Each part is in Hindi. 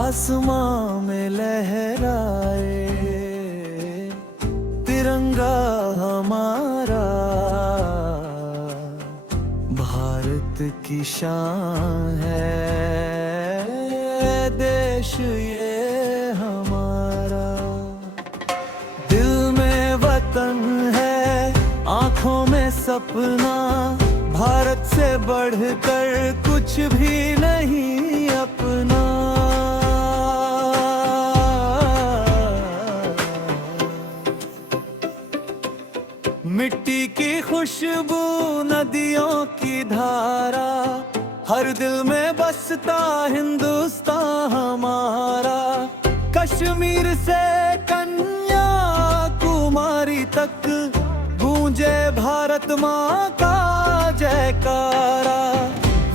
आसमां में लहराए तिरंगा हमारा, भारत की शान है देश ये हमारा। दिल में वतन है, आंखों में सपना, भारत से बढ़कर कुछ भी नहीं अपना। मिट्टी की खुशबू, नदियों की धारा, हर दिल में बसता हिंदुस्तान हमारा। कश्मीर से कन्याकुमारी तक गूंजे भारत माँ का जयकारा।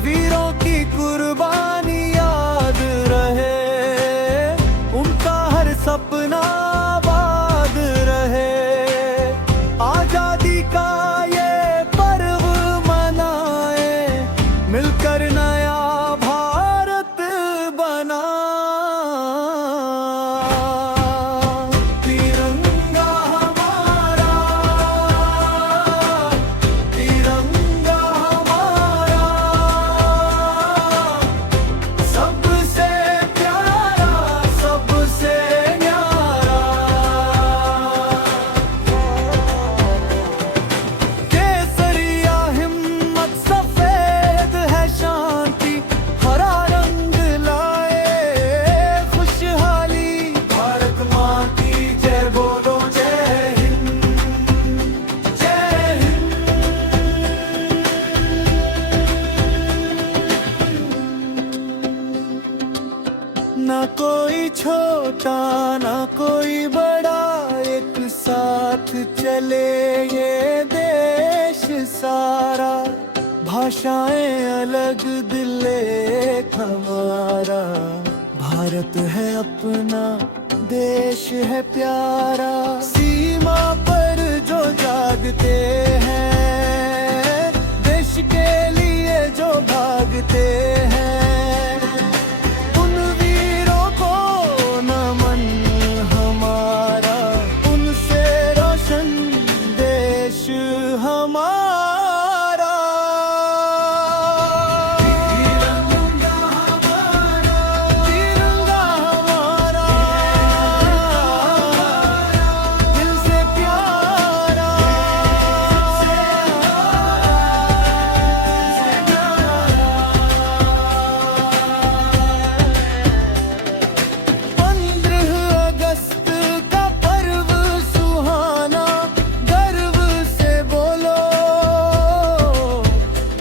वीरों की कुर्बानी याद रहे, उनका हर सपना आबाद रहे। आजादी का ये पर्व मनाए, मिलकर नया भारत बना। तिरंगा हमारा, तिरंगा हमारा, सबसे प्यारा, सबसे न्यारा। केसरिया हिम्मत, सफेद है शांति, हरा रंग लाए खुशहाली। भारत माँ की जय बोलो, जय हिंद, जय हिंद। ना कोई छोटा ना कोई बड़ा, एक साथ चले ये देश सारा। भाषाएं अलग, दिल एक हमारा। भारत है अपना, देश है प्यारा। सीमा पर जो जागते हैं, देश के लिए जो भागते हैं, उन वीरों को नमन हमारा। उनसे रोशन देश हमारा। तिरंगा हमारा, तिरंगा हमारा, दिल से प्यारा, अगस्त का पर्व सुहाना, गर्व से बोलो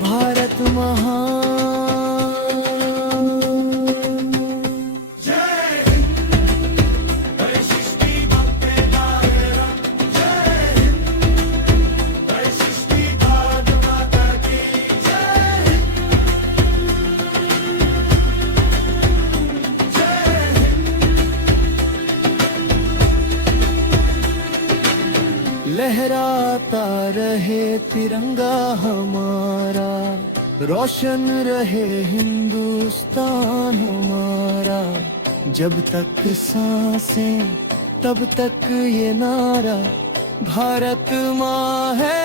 भारत महान। जय हिंद, परिशिष्टि भक्ते नायरम। जय हिंद, परिशिष्टि भारत माता की। जय हिंद, जय हिंद। लहराता रहे तिरंगा हमारा, रोशन रहे हिंदुस्तान हमारा। जब तक सांसें तब तक ये नारा, भारत माँ है